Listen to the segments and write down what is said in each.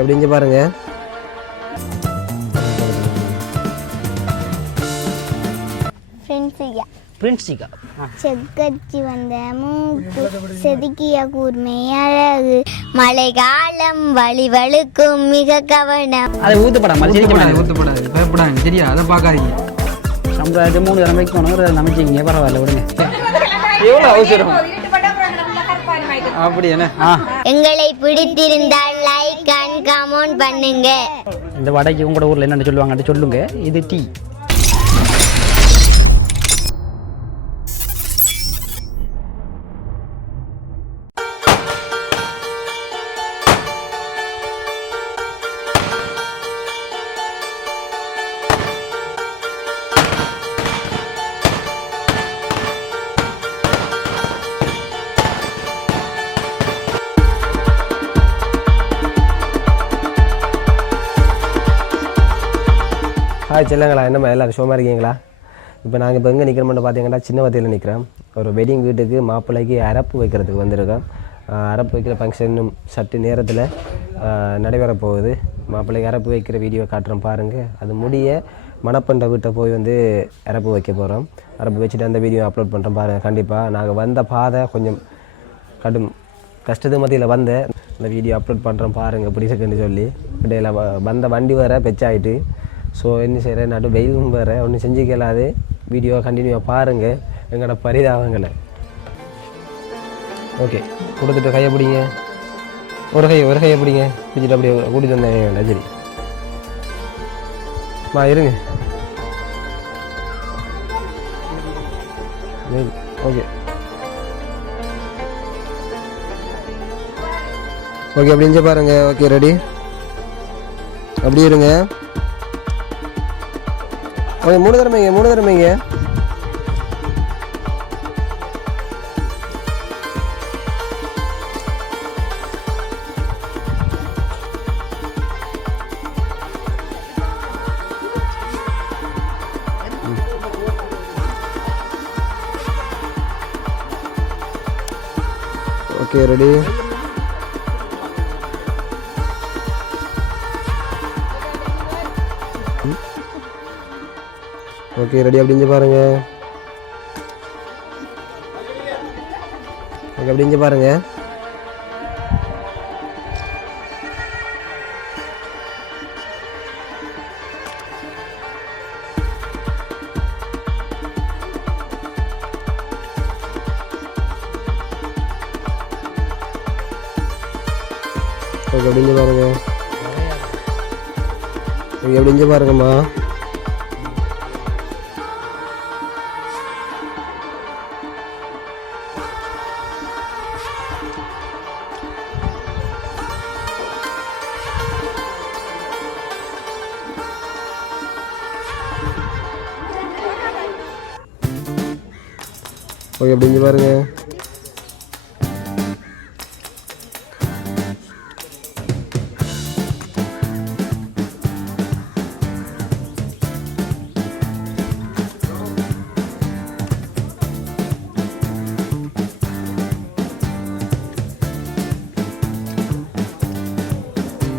அப்படி இங்கே பாருங்க. பிரின்சிகா செக்கச்சி வந்த மூக்கு செதுக்கிய கூர்மை அழகு மழை காலம் வழிவழுக்கும் மிக கவனம். அதை ஊத்துப்படாம ஊற்றப்படாது, பயப்படாங்க, சரியா? அதை பார்க்காதீங்க. சம்பளம் 3 தடவை வைக்கணும், அமைச்சிங்க, பரவாயில்ல விடுங்க. எவ்வளோ அவசரம் அப்படி என்ன? எங்களை பிடித்திருந்தால் லைக் அண்ட் கமெண்ட் பண்ணுங்க. இந்த வடைக்கு உங்களோட ஊரில் என்னென்னு சொல்லுவாங்கன்னு சொல்லுங்க. இது டீ. ஹாய் செல்லங்களா, என்னம்மா எல்லோரும் ஷோமாக இருக்கீங்களா? இப்போ நாங்கள் இப்போ எங்கே நிற்கிறோம்னு பார்த்தீங்கன்னா சின்ன வத்தையில் நிற்கிறோம். ஒரு வெட்டிங் வீட்டுக்கு மாப்பிள்ளைக்கு அரப்பு வைக்கிறதுக்கு வந்திருக்கோம். அரப்பு வைக்கிற ஃபங்க்ஷன் இன்னும் சற்று நேரத்தில் நடைபெற போகுது. மாப்பிள்ளைக்கு அரப்பு வைக்கிற வீடியோ காட்டுறோம் பாருங்கள். அது முடிய மணப்பண்ட வீட்டை போய் வந்து அரப்பு வைக்க போகிறோம். அரப்பு வச்சுட்டு அந்த வீடியோ அப்லோட் பண்ணுறோம் பாருங்கள். கண்டிப்பாக நாங்கள் வந்த பாதை கொஞ்சம் கடும் கஷ்டத்து மத்தியில் வந்தேன். இந்த வீடியோ அப்லோட் பண்ணுறோம் பாருங்கள் எப்படி இருக்குன்னு சொல்லி. இடையில வந்த வண்டி வேறு பெச்சாயிட்டு. ஸோ என்ன செய்கிறேன், நடு வெயிலும் வேறு ஒன்றும் செஞ்சுக்கலாது. வீடியோ கண்டினியூவாக பாருங்கள் எங்களோட பரிதாபங்களை. ஓகே, கொடுத்துட்டு கையை பிடிங்க. ஒரு கையை பிடிங்க, பிடிச்சிட்டு அப்படியே கூட்டிகிட்டு வந்தேன். சரி மா இருங்க. ஓகே ஓகே அப்படி இருந்துச்சு பாருங்கள். ஓகே ரெடி, அப்படி இருங்க. ஓகே 3 தடவைங்க. Okay ready. ஓகே ரெடி, அப்படிஞ்சு பாருங்க. ஓகே அப்படிஞ்சு பாருங்க. ஓகே அப்படிஞ்சு பாருங்க. ஓகே அப்படிஞ்சு பாருங்கம்மா. ஓகே அப்படிஞ்சு பாருங்க.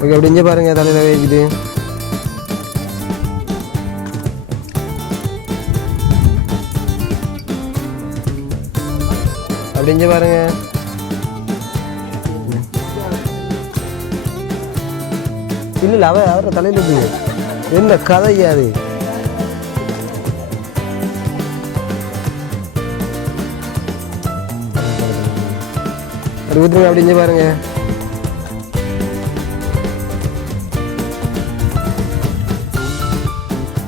ஓகே அப்படிஞ்சு பாருங்க. தலையில் வைக்குது. அப்படிஞ்சு பாருங்க. இல்லை அவரை தலையில் இருக்குது. என்ன கதையாது? அப்படி ஊற்றுங்க. அப்படிஞ்சு பாருங்க.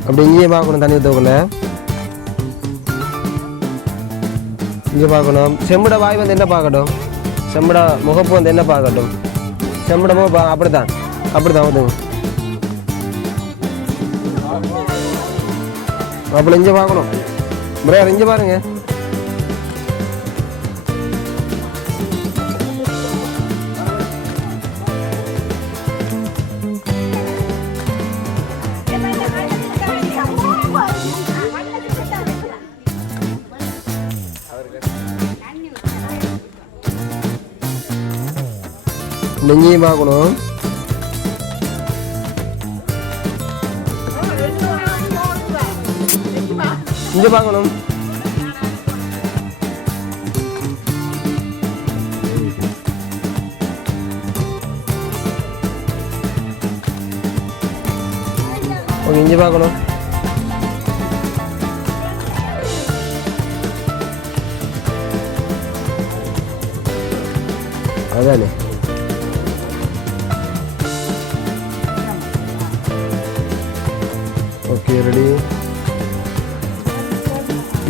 அப்படி இங்கேயே பார்க்கணும், தண்ணி ஊற்றக்குள்ள இங்கே பார்க்கணும். செம்பட வாய் வந்து என்ன பார்க்கட்டும், செம்பட முகப்பு வந்து என்ன பார்க்கட்டும், செம்பட முகப்பா அப்படித்தான் ஊற்றுங்க. அப்படி இங்கே பார்க்கணும். முறையாக இங்கே பாருங்க. நெஞ்சியும் பார்க்கணும். இங்கே பார்க்கணும். ஓகே இங்கே பார்க்கணும். அதானே ஓகே ரெடி.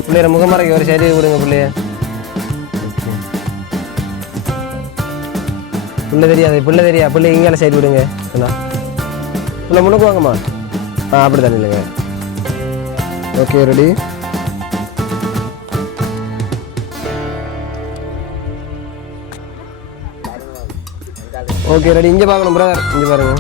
பிள்ளைய முகமறைக்கு ஒரு சைடு விடுங்க பிள்ளைய. ஓகே பிள்ளை தெரியாது, பிள்ளை தெரியா, பிள்ளை இங்கே சைடு விடுங்க. என்ன பிள்ளை முன்னுக்கு வாங்கம்மா. அப்படி தானே இல்லைங்க. Okay ready. Okay ready. இங்கே பார்க்கணும் பிரதர், இங்கே பாருங்க.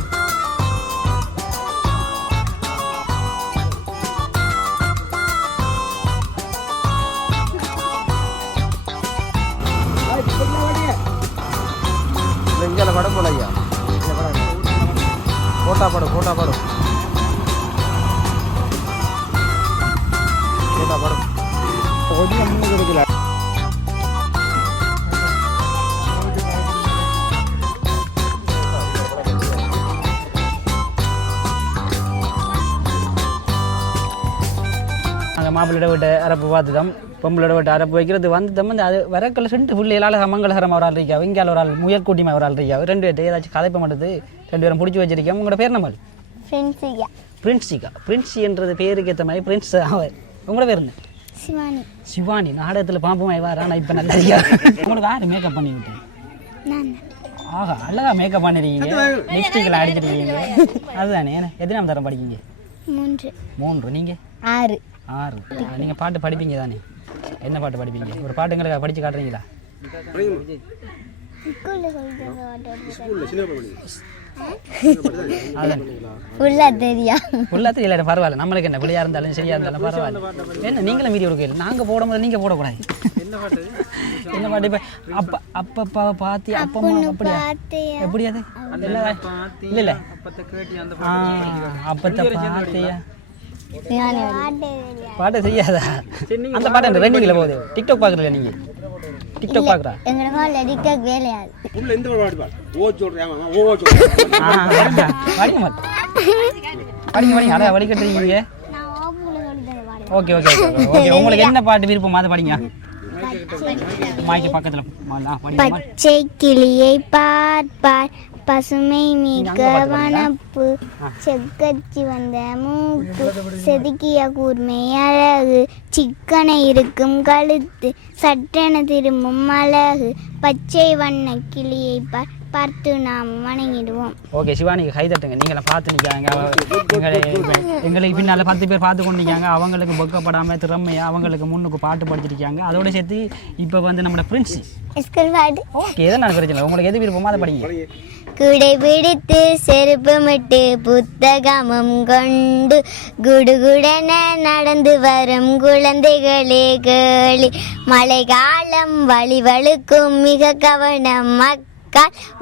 இங்கே படம் போல ஐயா, போட்டா படம், போட்டா படம், போட்டா படம். கொஞ்சம் முன்னுக்கு கிடைக்கல. மாப்பிள்ளை விட்டு அரப்பு பார்த்துட்டோம். பொம்பளோட விட்டு அரப்பு வைக்கிறது வந்துட்டோம். அந்த அது வரக்கல சென்று பிள்ளைகளால் மங்களகரம் ஒரு ஆள் இருக்கா, இங்கால ஒரு ஆள் முயற்கூட்டிமா ஒரு ஆள் இருக்கா. ரெண்டு பேர்ட்டு ஏதாச்சும் கதைப்ப மாட்டது, ரெண்டு பேரும் பிடிச்சி வச்சிருக்கோம். உங்களோட பேர் நம்ம பிரின்சிகா. பிரின்சி என்றது பேருக்கு ஏற்ற மாதிரி பிரின்ஸ். உங்களோட பேர் என்ன? சிவானி. சிவானி. நாடகத்தில் பாம்புமாய் வாரா. நான் இப்போ நல்லா இருக்கா. உங்களுக்கு யார் மேக்கப் பண்ணி விட்டேன்? ஆஹா அழகா மேக்கப் பண்ணிருக்கீங்க, லிப்ஸ்டிக்கில் அடிச்சிருக்கீங்க. அதுதானே. எத்தனாம் தரம் படிக்கீங்க? 3. நீங்கள் 6. நீங்கள் பாட்டு படிப்பீங்க தானே? என்ன பாட்டு படிப்பீங்க? ஒரு பாட்டு எங்களுக்கு படித்து காட்டுறீங்களா? தெரியல பரவாயில்ல. நம்மளுக்கு என்ன பிள்ளையா இருந்தாலும் சரியா இருந்தாலும் பரவாயில்ல. என்ன நீங்களும் மீறி கொடுக்கல, நாங்கள் போடும்போது நீங்கள் போடக்கூடாது. என்ன பாட்டு? இப்போ அப்பப்பா பாத்தி அப்பம்மா அப்படியா? எப்படியாது? இல்லை இல்லை அப்பத்தை பாத்தியா பாட்டு செய்யாதா? அந்த பாட்டு ரெண்டிங்கில் போகுது. டிக்டாக் பார்க்குறீங்களா நீங்கள்? டிக்டாக் பார்க்குறா? படிங்க அதான் வடிகட்டுறீங்க. Okay okay okay. உங்களுக்கு என்ன பாட்டு விருப்பம் அதை படிங்க. மாய்க்கு பக்கத்தில் பச்சை கிளியை பார்ப்பார், பசுமை மிக்க வனப்பு, செக்கச்சி வந்த மூக்கு, செதுக்கிய கூர்மை அழகு, சிக்கனை இருக்கும் கழுத்து, சட்டென திரும்பும் அழகு, பச்சை வண்ண கிளியை பார்த்து நாம் வணங்கிடுவோம். ஓகே சிவானிக்கு கை தட்டுங்க. நீங்களை பார்த்து நிற்காங்க. எங்களுக்கு பின்னால் 10 பேர் பார்த்து கொண்டு நிற்காங்க. அவங்களுக்கு பொக்கப்படாமல் திறமையாக அவங்களுக்கு முன்னுக்கு பாட்டு படிச்சிருக்காங்க. அதோட சேர்த்து இப்போ வந்து நம்மளோட பிரின்சி ஓகே எதை நான் பிரச்சனை. உங்களுக்கு எது விருப்பமோ அதை படிங்க. குடை பிடித்து செருப்புமிட்டு புத்தகமும் கொண்டு குடுகுடன நடந்து வரும் குழந்தைகளே கேளி, மழை காலம் வழி வழுக்கும் மிக கவனம் மக்கள்,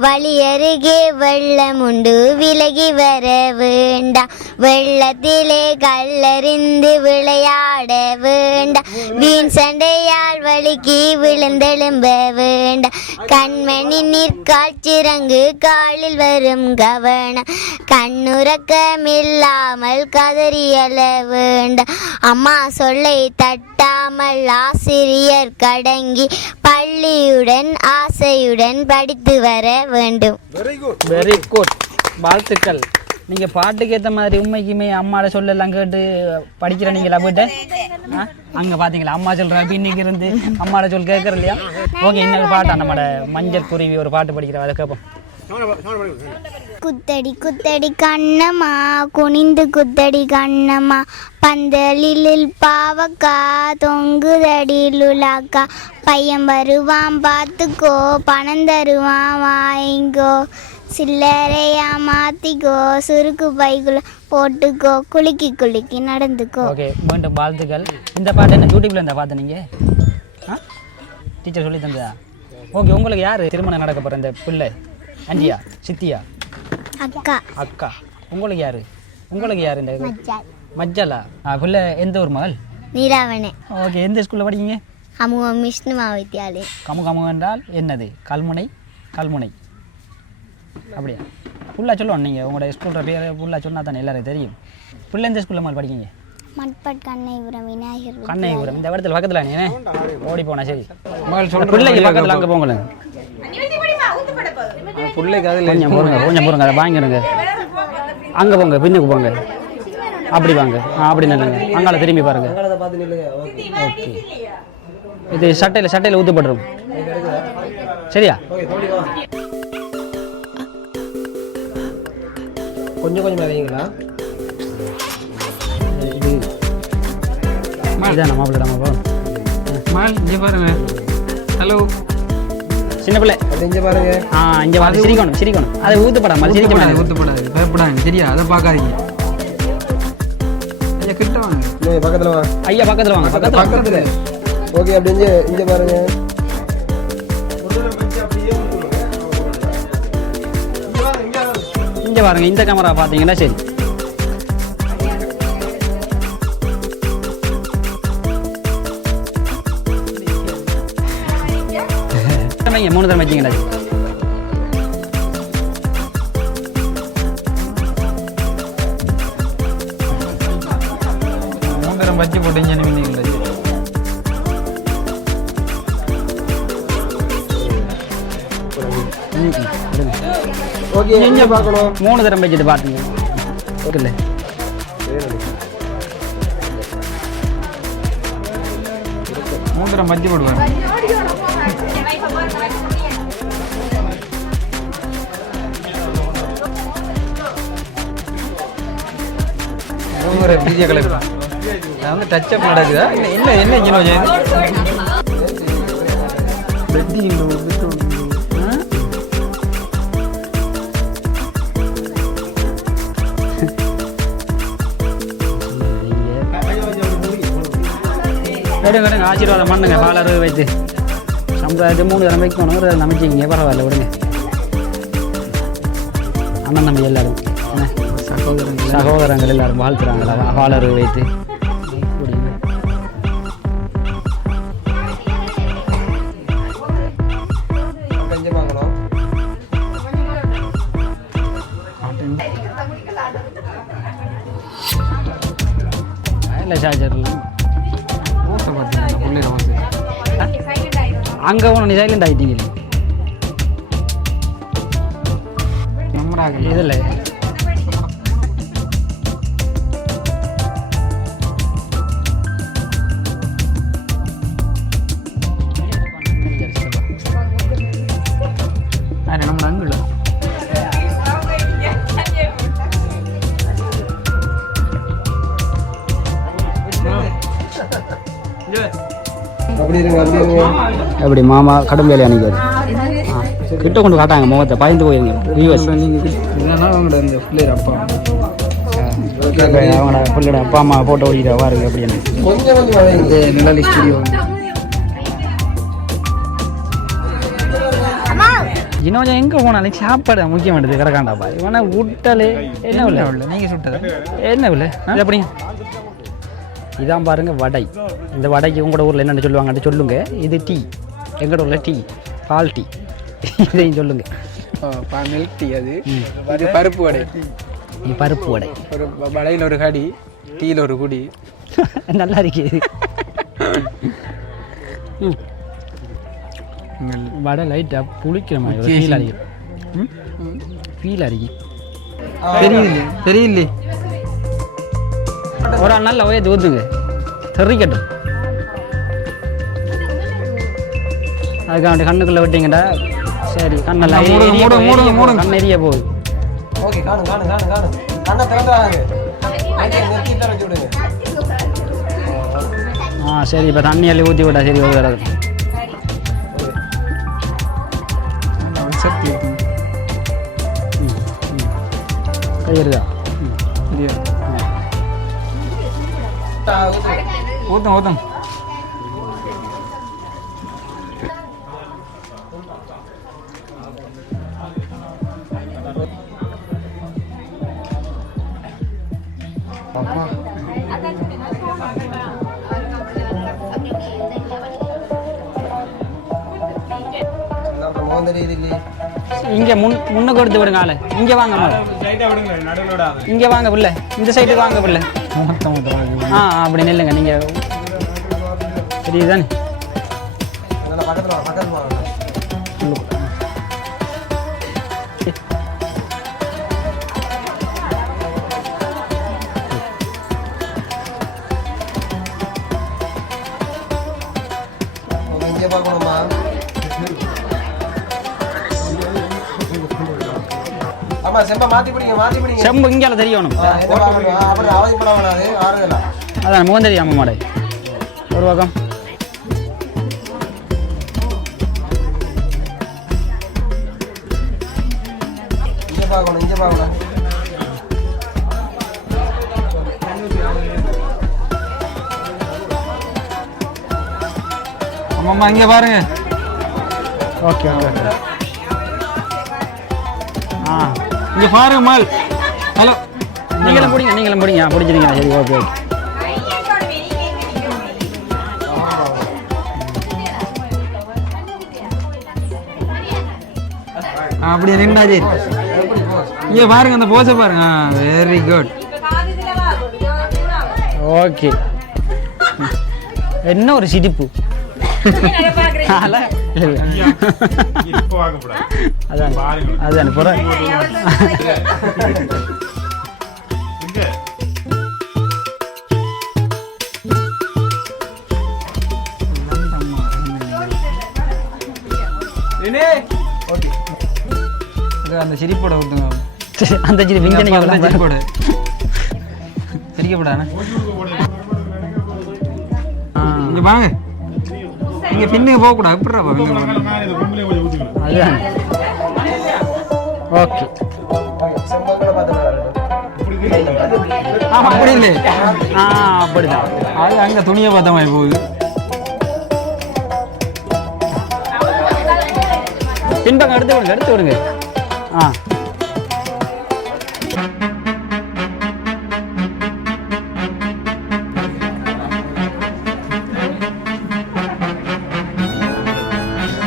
வழி அருகே வெள்ளம் உண்டு விலகி வர வேண்டாம், வெள்ளத்திலே கல்லறிந்து விளையாட வேண்டாம், வீண் சண்டையால் வலிக்கு விழுந்தெழும்ப வேண்டாம், கண்மணி நிற்காட்சிறங்கு காலில் வரும் கவனம், கண்ணுறக்கமில்லாமல் கதறியல வேண்டாம், அம்மா சொல்லை தட்டாமல் ஆசிரியர் கடங்கி பள்ளியுடன் ஆசையுடன் படித்து வர வேண்டும். Very good. வாழ்த்துக்கள். நீங்கள் பாட்டுக்கு ஏற்ற மாதிரி உண்மைக்குமே அம்மாவோட சொல்லலாம் கேட்டு படிக்கிற நீங்களா போயிட்டு அங்கே பார்த்தீங்களா அம்மா சொல்கிறேன் பின்னிக்கு இருந்து அம்மாவோட சொல் கேட்குற இல்லையா? ஓகே இன்னொரு பாட்டா நம்மளோட மஞ்சள் குருவி ஒரு பாட்டு படிக்கிற அதை கேட்போம். குத்தடி குத்தடி கண்ணம்மா குனிந்து குத்தடி கண்ணம்மா, பந்தலில் பாவக்கா தொங்குதடி லுலாக்கா, பையன் வருவான் பார்த்துக்கோ பணம் தருவான் வாங்கிக்கோ, சில்லறையா மாத்திக்கோ சுருக்கு பைக்குள்ள போட்டுக்கோ, குலுக்கி குலுக்கி நடந்துக்கோ. ஓகே மீண்டும் வாழ்த்துக்கள். இந்த பாட்டு என்ன யூடியூப்ல இருந்தா பார்த்து நீங்க டீச்சர் சொல்லி தந்ததா? ஓகே உங்களுக்கு யார் திருமணம் நடக்க போகிற இந்த பிள்ளை? அண்டியா சித்தியா அக்கா? அக்கா. உங்களுக்கு யாரு? உங்களுக்கு யாரு? இந்த மஜ்ஜலா பிள்ளை எந்த ஒரு மகள்? நீலாவணே. ஓகே, எந்த ஸ்கூலில் படிக்கீங்க? அமுகம் விஷ்ணு மகாவித்யாலயம். கமு என்றால் என்னது? கல்முனை அப்படியா? ஃபுல்லாக சொல்லுவோம். நீங்கள் உங்களோட ஸ்கூலோட பேர் ஃபுல்லாக சொன்னால் தானே எல்லாரும் தெரியும். பிள்ளை எந்த ஸ்கூலில் மாதிரி படிக்கீங்க? மட்பட் கண்ணைபுரம் விநாயகர். கண்ணைபுரம் இந்த இடத்துல பக்கத்தில் நீ ஓடி போனா சரி. பிள்ளைக்கு பக்கத்தில் அங்கே போங்களேன். கொஞ்சம் போடுங்க அதை வாங்கிடுங்க. அங்கே போங்க, பின்னுக்கு போங்க, அப்படி வாங்க. அப்படி நில்லுங்க, அங்கால திரும்பி பாருங்க. ஓகே, இது சட்டையில் ஊற்றப்பட்டுரும். சரியா? கொஞ்சம் கொஞ்சமாக வைங்களா? இதான் மாப்பிள்ளை இங்கே பாருங்க. ஹலோ சின்ன பிள்ளை இங்கே பாருங்க. இங்கே பாருங்க. சிரிக்கணும். அதை ஊற்றப்படாமல் சிரிக்கப்படாது. பயப்படாது. சரியா? அதை பார்க்காதீங்க. ஐயா கிட்ட வாங்க. பக்கத்தில் வாங்க. ஐயா பக்கத்தில் வாங்க. பக்கத்தில். ஓகே, அப்படி இங்கே பாருங்க. இங்கே பாருங்க. இந்த கேமரா பார்த்தீங்கன்னா சரி. மூணு தரம் வச்சிங்கடா. மூந்தரம் வச்சு போட்டீங்க. ஓகே, இங்கே பார்க்கணும். மூணு தரம் வச்சுட்டு பார்த்தீங்க. ஓகே, மூந்தரம் வச்சு போடுவாங்க. வீடியோ கலர் வந்து டச் அப் நடக்குதா? என்ன ஆசீர்வாதம் பண்ணுங்க. பாலர் வைத்து சமுதாயத்தை 3 தரம் வைக்கணும். ஒரு அமைச்சிங்க, பரவாயில்ல விடுங்க. அண்ணன் தம்பி எல்லாரும் சகோதரங்கள் எல்லாரும் வாழ்த்துறாங்களா? பாலர் வைத்து இல்லை சார்ஜர்லாம் அங்கே ஒன்று நீ சைலண்ட் ஆகிட்டீங்க. இதில் நம்ம அங்குள்ள அப்படி மாமா கடும் வேலையை அன்னைக்கு கிட்ட கொண்டு காட்டாங்க முகத்தை, பயந்து போயிருங்க. அவங்களோட பிள்ளையோட அப்பா அம்மா போட்டோ ஓடிக்கிற பாருங்க. அப்படின்னு இன்னும் எங்கே போனாலும் சாப்பாடு முக்கியமானது கிடக்காண்டாப்பா. இவனா விட்டாலே என்ன இல்லை. நீங்கள் சுட்டது என்ன இல்லை அப்படி. இதான் பாருங்க வடை. இந்த வடைக்கு உங்களோட ஊரில் என்னென்னு சொல்லுவாங்கன்னு சொல்லுங்க. இது டீ, எங்களோட ஊரில் டீ, பால் டீ. இதையும் சொல்லுங்க. Milk tea. அது இது பருப்பு வடை. பருப்பு வடை. ஒரு வடையில் ஒரு கடி, டீயில் ஒரு குடி. நல்லா இருக்கு. வடை லைட்டாக புளிக்கிற மாதிரி ஃபீல் அடிக்கும். ஃபீல் அடிக்கும். தெரியல. ஒரு நல்ல வயது ஊற்றுங்க, தெரிக்கட்டும். அதுக்காண்டி கண்ணுக்குள்ளே விட்டீங்கடா. சரி, கண்ணெல்லாம் கண் எரிய போகுது. சரி, இப்போ தண்ணி அள்ளி ஊற்றி விட்டா சரி ஒரு தடவை. கை இருக்கா? ஊத்தம் அந்த இதுக்கு இங்கே முன்னுக்கு எடுத்து விடுங்க ஆளு இங்கே வாங்க இங்கே வாங்க பிள்ளை இந்த சைடுக்கு வாங்க பிள்ளை அப்படி நில்லுங்க நீங்கள் தெரியுதானே இங்கே பார்க்கணுமா ஆமா செம்ப மாத்தி பிடிங்க செம்பு இங்கே தெரியணும் அப்புறம் அவதிப்பட வேணாது ஆறுதலா அதான் முகம் தெரியாம மாடை ஒரு பக்கம் இங்கே பார்க்கணும் ஆமாம்மா இங்கே பாருங்க. ஓகே இங்கே பாருங்க மால். ஹலோ நீங்களும் பிடிங்க பிடிச்சிருக்கீங்க சரி ஓகே அப்படியே நின்றாச்சு. இங்கே பாருங்க அந்த போஸை பாருங்க. Very good. ஓகே என்ன ஒரு சிரிப்பு அதான் புற அந்த சிரிப்போட ஊத்துங்க. அந்த சிரிப்பு இங்கே சிரிப்போட சிரிக்கப்படாண்ணே. இங்கே வாங்க. இங்கே பின்னுக்கு போகக்கூடாது. எப்படிப்பா அதுதான் ஓகே ஆமாம் அப்படி இல்லை. அப்படிதான் அது அங்கே துணியை பார்த்த மாதிரி போகுது. பின்பக்கம் எடுத்து விடுங்க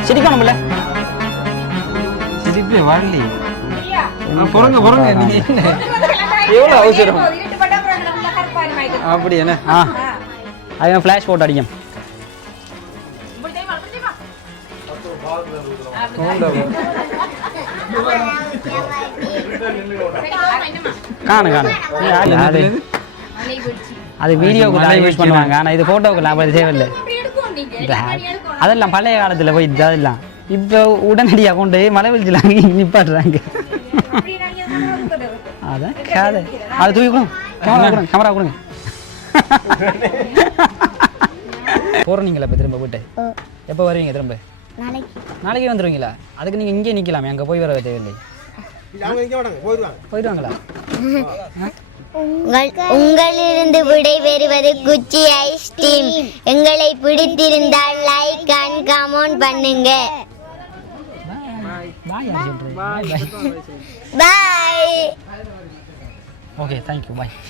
சிரிக்கணும்ல சிரிப்பு வரலி. பொறுங்க நீங்க என்ன எவ்வளோ அவசரம் அப்படி என்ன? அவன் ஃப்ளாஷ் போட்டு அடிக்கும். காணு அது வீடியோக்குள்ள யூஸ் பண்ணுவாங்க. ஆனால் இது ஃபோட்டோக்குள்ள அப்படி தேவையில்லை. அதெல்லாம் பழைய காலத்தில் போய் அதெல்லாம் இப்போ உடனடியாக கொண்டு மழை வெளிச்சலாம் நிப்பாட்டுறாங்க. அதான் காதை அதை தூக்கி கொடுங்க. கேமரா கொடுங்க. போகிறீங்களா இப்போ திரும்ப போயிட்டு எப்போ வருவீங்க திரும்ப? நாளைக்கு வந்துடுவீங்களா? அதுக்கு நீங்கள் இங்கே நிற்கலாமே, அங்கே போய் வர தேவையில்லை. போயிடுவாங்களா? உங்களிலிருந்து விடைபெறுவது குச்சி ஐஸ்கிரீம். எங்களை பிடித்திருந்தால் லைக் அண்ட் கமெண்ட் பண்ணுங்க. பாய். ஓகே தேங்க்யூ பாய்.